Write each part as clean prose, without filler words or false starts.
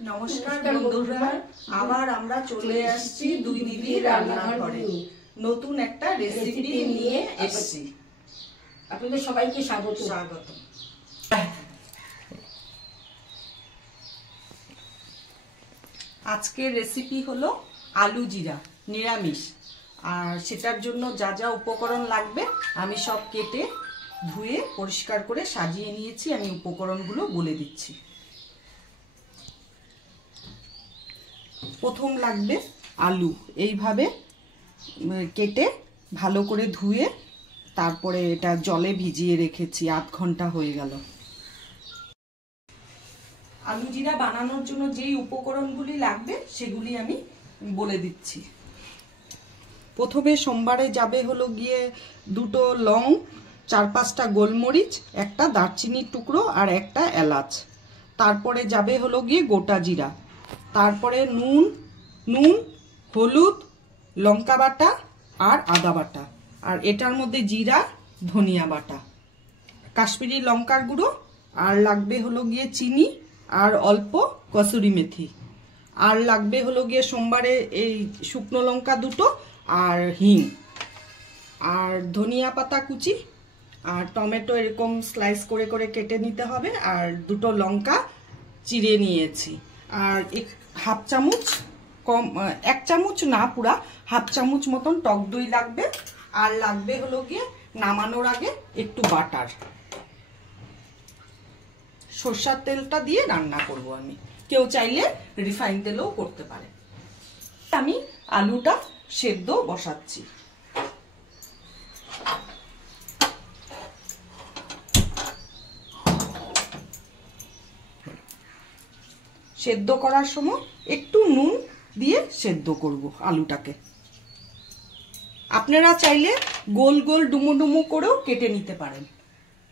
নমস্কার বন্ধুরা, আবার আমরা চলে আসছি দুই দিদির রান্নাঘরে। নতুন একটা রেসিপি নিয়ে এসেছি। আপনাদের সবাইকে স্বাগত। আজকের রেসিপি হলো আলু জিরা নিরামিষ। আর সেটার জন্য যা যা উপকরণ লাগবে আমি সব কেটে ধুয়ে পরিষ্কার করে সাজিয়ে নিয়েছি। আমি উপকরণগুলো বলে দিচ্ছি। প্রথম লাগবে আলু, এইভাবে কেটে ভালো করে ধুয়ে তারপরে এটা জলে ভিজিয়ে রেখেছি, 8 ঘন্টা হয়ে গেল। আলু জিরা বানানোর জন্য যেই উপকরণগুলি লাগবে সেগুলি আমি বলে দিচ্ছি। প্রথমে সোমবারে যাবে হলো গিয়ে 2টো লং, 4-5টা গোলমরিচ, একটা দারচিনির টুকরো আর একটা এলাচ। তারপরে যাবে হলো গিয়ে গোটা জিরা, তারপরে নুন, হলুদ, লঙ্কা বাটা আর আদা বাটা, আর এটার মধ্যে জিরা, ধনিয়া বাটা, কাশ্মীরি লঙ্কার গুঁড়ো, আর লাগবে হলো গিয়ে চিনি আর অল্প কসুরি মেথি, আর লাগবে হলো গিয়ে সোমবারে এই শুকনো লঙ্কা 2টো আর হিং, আর ধনিয়া পাতা কুচি, আর টমেটো এরকম স্লাইস করে করে কেটে নিতে হবে, আর 2টো লঙ্কা চিড়ে নিয়েছি, আর 1/2 চামচ, কম 1 চামচ না, পুরা 1/2 চামচ মতন টক দই লাগবে, আর লাগবে হলো গিয়ে নামানোর আগে একটু বাটার। সরষের তেলটা দিয়ে রান্না করব আমি, কেউ চাইলে রিফাইন তেলও করতে পারে। আমি আলুটা সেদ্ধ বসাচ্ছি। সেদ্ধ করার সময় একটু নুন দিয়ে সেদ্ধ করব আলুটাকে। আপনারা চাইলে গোল গোল ডুমো ডুমো করেও কেটে নিতে পারেন,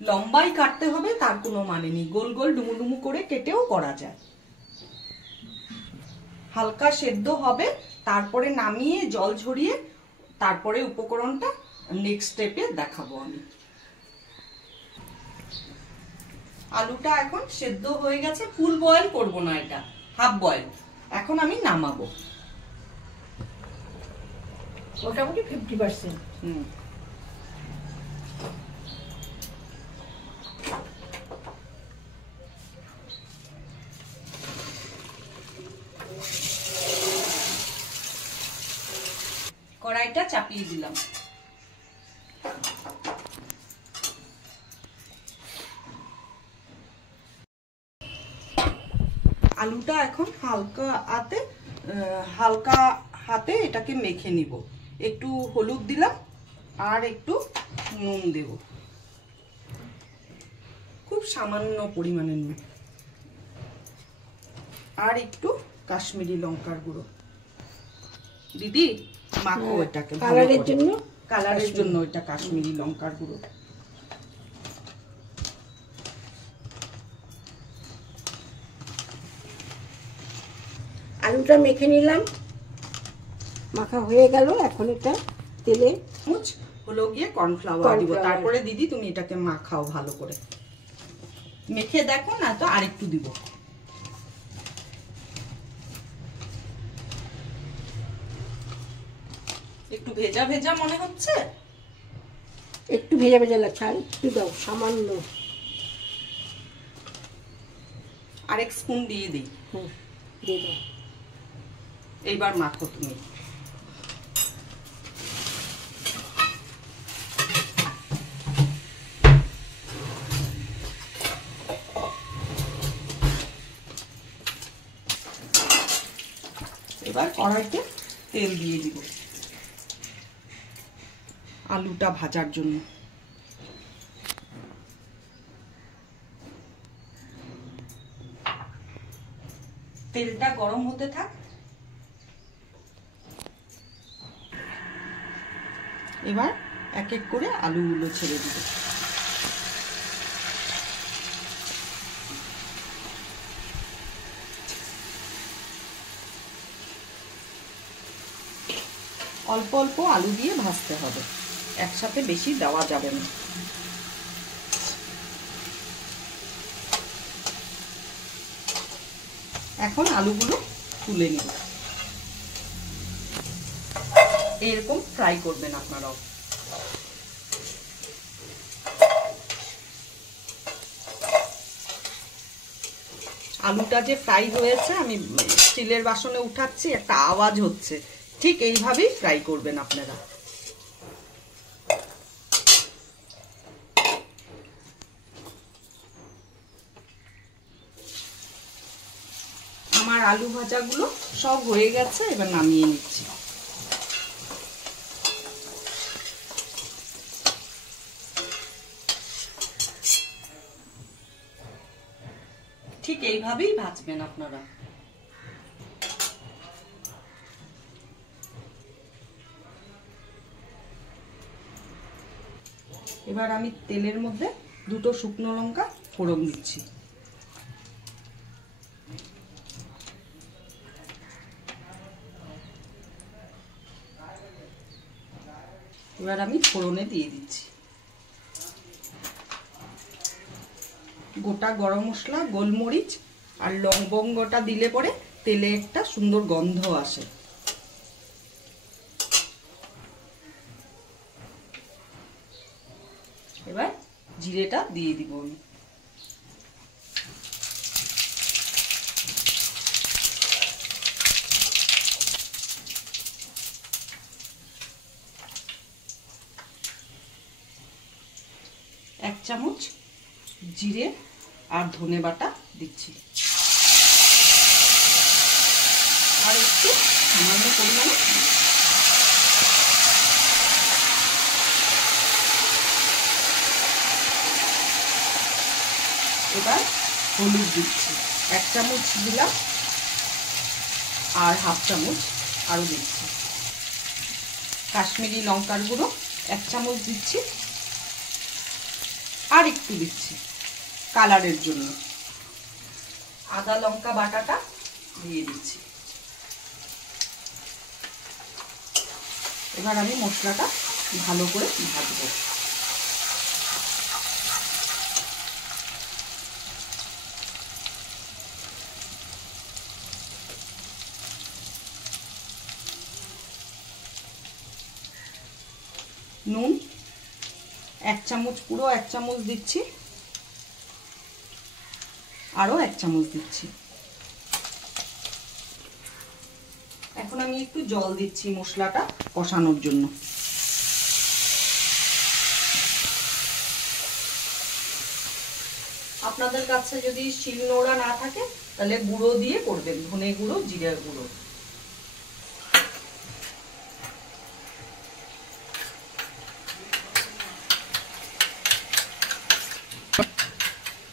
লম্বাই কাটতে হবে তার কোনো মানে নেই, গোল গোল ডুমো ডুমো করে কেটেও করা যায়। হালকা সেদ্ধ হবে, তারপরে নামিয়ে জল ঝরিয়ে তারপরে উপকরণটা নেক্সট স্টেপে দেখাবো আমি। আলুটা এখন সেদ্ধ হয়ে গেছে, ফুল বয়েল করব না, এটা হাফ বয়েল। এখন আমি নামাবো। মোটামুটি 50%। কড়াইটা চাপিয়ে দিলাম। আলুটা এখন হালকা হাতে এটাকে মেখে নিব। একটু হলুদ দিলাম আর একটু নুন দেব, খুব সামান্য পরিমাণে নুন, আর একটু কাশ্মীরি লঙ্কার গুঁড়ো। দিদি মাখো এটাকে কালারের জন্য এটা কাশ্মীরি লঙ্কার গুঁড়ো। আলুটা মেখে নিলাম, মাখা হয়ে গেল। এখন এটা তেলে হলো গিয়ে কর্নফ্লাওয়ার দিব। তারপরে দিদি তুমি এটাকে মাখাও ভালো করে, মেখে দেখো, না তো আরেকটু দিব। একটু ভেজা ভেজা মনে হচ্ছে, একটু ভেজা ভেজা লাগছে, আর একটু দাও সামান্য, আরেক স্পুন দিয়ে দিই। দিয়ে দাও। এইবার মাখো তুমি। এবার কড়াইতে তেল দিয়ে দিব আলুটা ভাজার জন্য। তেলটা গরম হতে থাক। এবার এক এক করে আলুগুলো ছেড়ে দিব। অল্প অল্প আলু দিয়ে ভাজতে হবে, একসাথে বেশি দেওয়া যাবে না। এখন আলুগুলো তুলে নিব। এরকম ফ্রাই করবেন আপনারাও। আলুটা যে ফ্রাই হয়েছে আমি স্টিলের বাসনে উঠাচ্ছি, একটা আওয়াজ হচ্ছে, ঠিক এইভাবেই ফ্রাই করবেন আপনারা। আমার আলু ভাজাগুলো সব হয়ে গেছে, এবার নামিয়ে নিচ্ছি। ঠিক এইভাবেই ভাজবেন আপনারা। এবার আমি তেলের মধ্যে দুটো শুকনো লঙ্কা ফোড়ন দিচ্ছি। এবার আমি ফোড়নে দিয়ে দিচ্ছি গোটা গরম মশলা, গোলমরিচ আর লবঙ্গটা দিলে পরে তেলে একটা সুন্দর গন্ধ আসে। এবার জিরেটা দিয়ে দিব আমি। এক চামচ জিরে আর ধনে বাটা দিচ্ছি, আর একটু সামান্য পরিমাণে এবার হলুদ দিচ্ছি, এক চামচ দিলাম আর হাফ চামচ আরও দিচ্ছি। কাশ্মীরি লঙ্কার গুঁড়ো এক চামচ দিচ্ছি, আর একটু দিচ্ছি কালারের জন্য। আদা লঙ্কা বাটাটা দিয়ে দিচ্ছি। এবার আমি মশলাটা ভালো করে ভাজবো। নুন এক চামচ, পুরো এক চামচ দিচ্ছি, আরও এক চামচ দিচ্ছি। এখন আমি একটু জল দিচ্ছি মশলাটা কষানোর জন্য। আপনাদের কাছে যদি শিলনোড়া না থাকে তাহলে গুঁড়ো দিয়ে করবেন, ধনে গুঁড়ো, জিরে গুঁড়ো।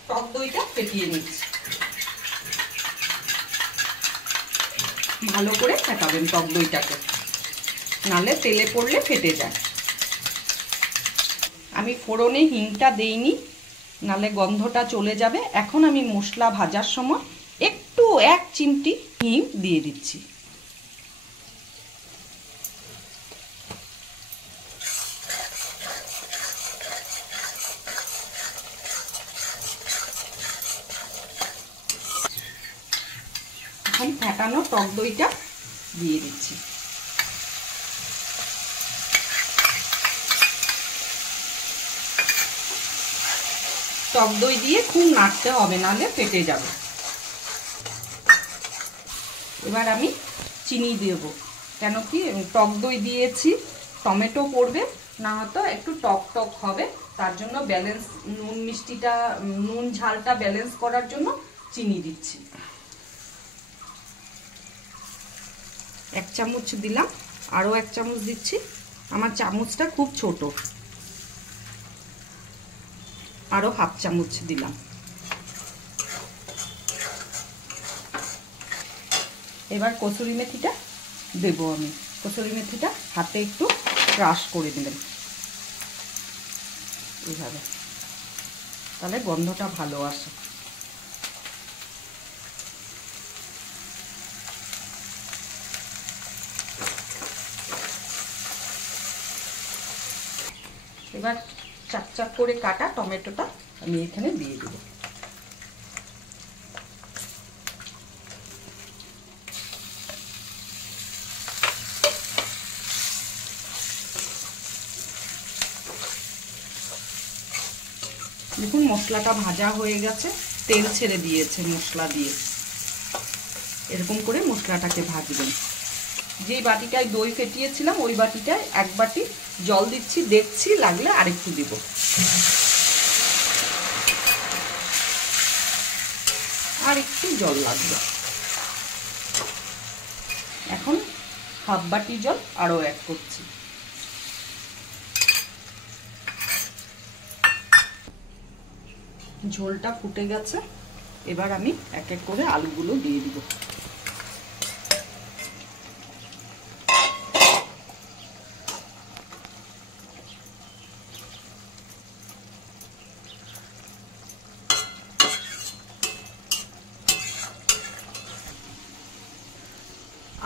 টক দইটা ফেটিয়ে নিচ্ছি, ভালো করে ফেটাবেন টক দইটাকে, নালে তেলে পড়লে ফেটে যায়। আমি ফোড়নে হিংটা দেইনি, নালে গন্ধটা চলে যাবে। এখন আমি মশলা ভাজার সময় একটু এক চিমটি হিং দিয়ে দিচ্ছি। এখন ফেটানো টক দইটা দিয়ে দিচ্ছি। টক দই দিয়ে খুব নাড়তে হবে, নাহলে ফেটে যাবে। এবার আমি চিনি দেব, কেন কি টক দই দিয়েছি, টমেটো পড়বে, না হয়তো একটু টক টক হবে, তার জন্য ব্যালেন্স, নুন মিষ্টিটা, নুন ঝালটা ব্যালেন্স করার জন্য চিনি দিচ্ছি। এক চামচ দিলাম, আরও এক চামচ দিচ্ছি, আমার চামচটা খুব ছোট, আরও হাফ চামচ দিলাম। এবার কসুরি মেথিটা দেবো আমি। কসুরি মেথিটা হাতে একটু ক্রাশ করে দিবেন এইভাবে, তাহলে গন্ধটা ভালো আসে। এবার চাক চাক করে কাটা টমেটোটা আমি এখানে দিয়ে দেব। দেখুন মশলাটা ভাজা হয়ে গেছে, তেল ছেড়ে দিয়েছে মশলা দিয়ে। এরকম করে মশলাটাকে ভাজবেন। যেই বাটিটায় দই ফেটিয়েছিলাম ওই বাটিটায় 1 বাটি জল দিচ্ছি, দেখছি লাগলে আরেকটু দিব। আর একটু জল লাগবে। এখন 1/2 বাটি জল আরো অ্যাড করছি। ঝোলটা ফুটে গেছে, এবার আমি এক এক করে আলুগুলো দিয়ে দিব।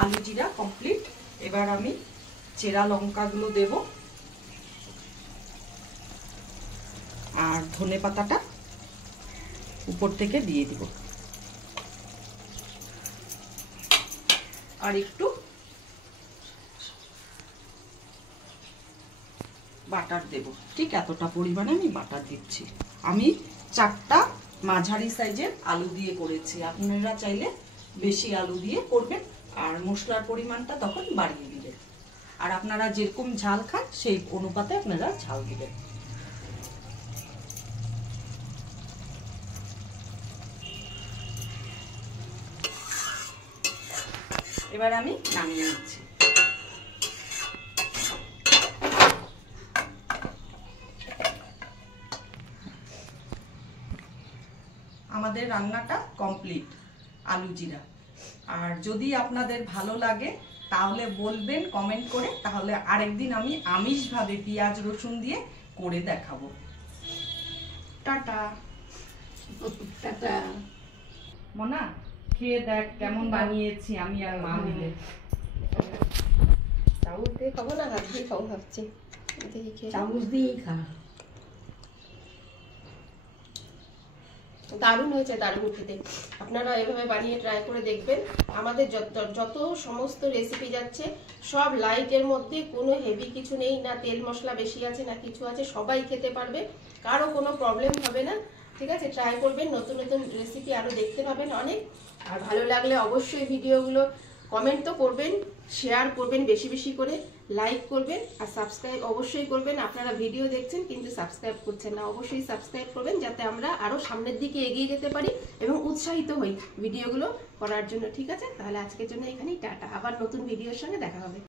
আলু জিরা কমপ্লিট। এবার আমি চেরা লঙ্কাগুলো দেব আর ধনে পাতাটা উপর থেকে দিয়ে দিব। আর একটু বাটার দেব, ঠিক এতটা পরিমাণে আমি বাটার দিচ্ছি। আমি 4টা মাঝারি সাইজের আলু দিয়ে করেছি, আপনারা চাইলে বেশি আলু দিয়ে করবেন আর মশলার পরিমাণটা তখন বাড়িয়ে দিবেন। আর আপনারা যেরকম ঝাল খান সেই অনুপাতে আপনারা ঝাল দিবেন। এবার আমি নামিয়ে নিচ্ছি। আমাদের রান্নাটা কমপ্লিট, আলু জিরা। আর যদি আপনাদের ভালো লাগে তাহলে বলবেন কমেন্ট করে, তাহলে আরেকদিন আমি আমিষভাবে পেঁয়াজ রসুন দিয়ে করে দেখাবো। Tata tata. মনা, খেয়ে দেখ কেমন বানিয়েছি আমি আর মা মিলে। চামচ দিয়ে খাবো না হাত দিয়ে খাবো ভাবছি। দেখি খেয়ে। চামচ দিয়েই খা। দারুণ হয়েছে, দারুণ খেতে। আপনারা এভাবে বানিয়ে ট্রাই করে দেখবেন। আমাদের যত সমস্ত রেসিপি যাচ্ছে সব লাইটের মধ্যে, কোনো হেভি কিছু নেই, না তেল মশলা বেশি আছে না কিছু আছে, সবাই খেতে পারবে, কারো কোনো প্রবলেম হবে না। ঠিক আছে, ট্রাই করবেন, নতুন নতুন রেসিপি আরো দেখতে পাবেন অনেক। আর ভালো লাগলে অবশ্যই ভিডিওগুলো কমেন্ট তো করবেন, শেয়ার করবেন বেশি বেশি করে, লাইক করবেন আর সাবস্ক্রাইব অবশ্যই করবেন। আপনারা ভিডিও দেখছেন কিন্তু সাবস্ক্রাইব করছেন না, অবশ্যই সাবস্ক্রাইব করবেন যাতে আমরা আরো সামনের দিকে এগিয়ে যেতে পারি এবং উৎসাহিত হই ভিডিওগুলো করার জন্য। ঠিক আছে, তাহলে আজকের জন্য এখানেই টাটা, আবার নতুন ভিডিওর সঙ্গে দেখা হবে।